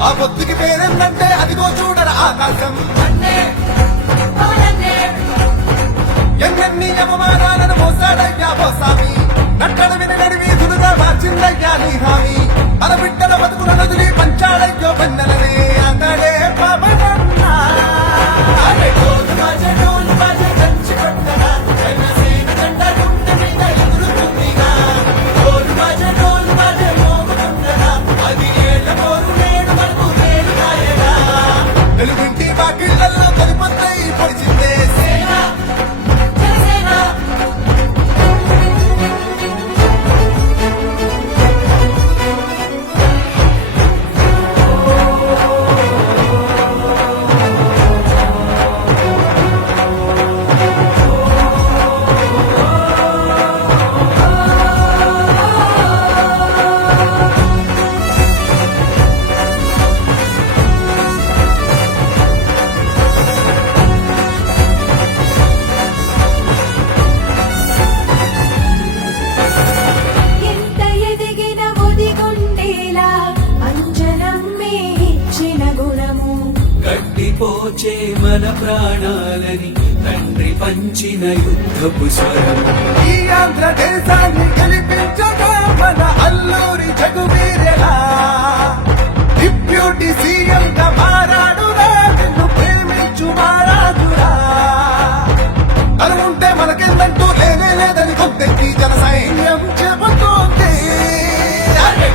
ఆ పొత్తుకి పేరేంటంటే అదిగో చూడరా ఆకాశం. ఎన్నెన్ని అవమానాలను మోసాడయ్యా మోసాడు ప్రాణాలని తండ్రి పంచిన యుద్ధపు స్వరం. ఈ ఆంధ్ర దేశాన్ని గెలిపించగా అల్లూరి డిప్యూటీ సీఎం జన సైన్యం చెబుతోంది. అరే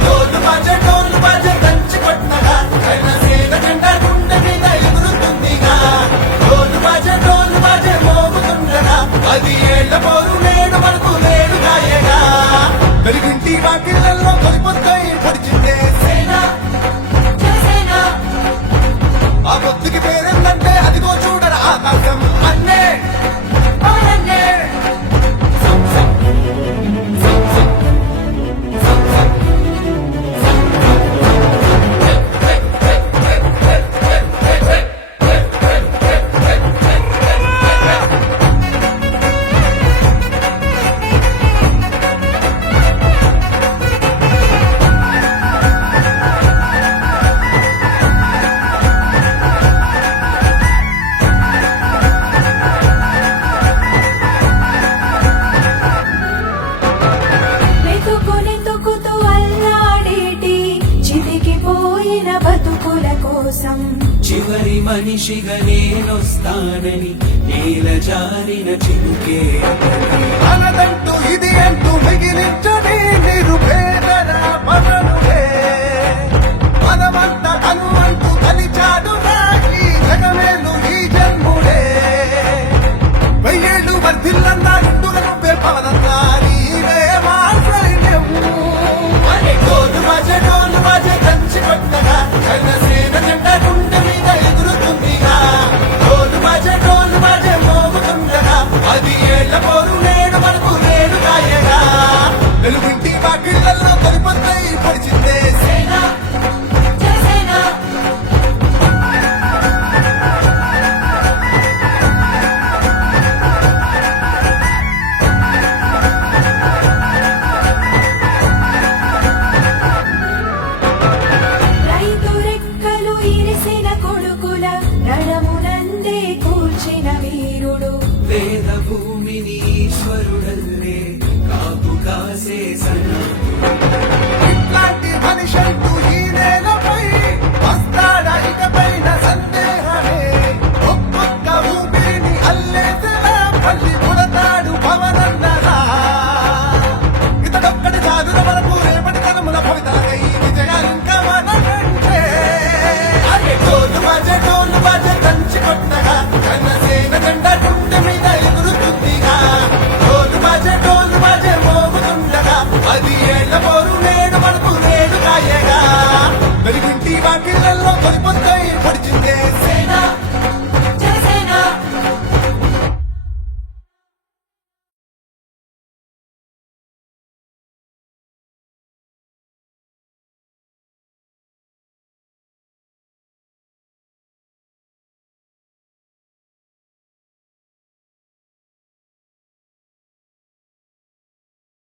కోసం. చివరి మనిషిగా నేనొస్తానని నీల జారిన చిరుకే అనదంటూ ఇది అంటూ మిగిలించని నిరుపేదరా పదను ईश्वरुडल्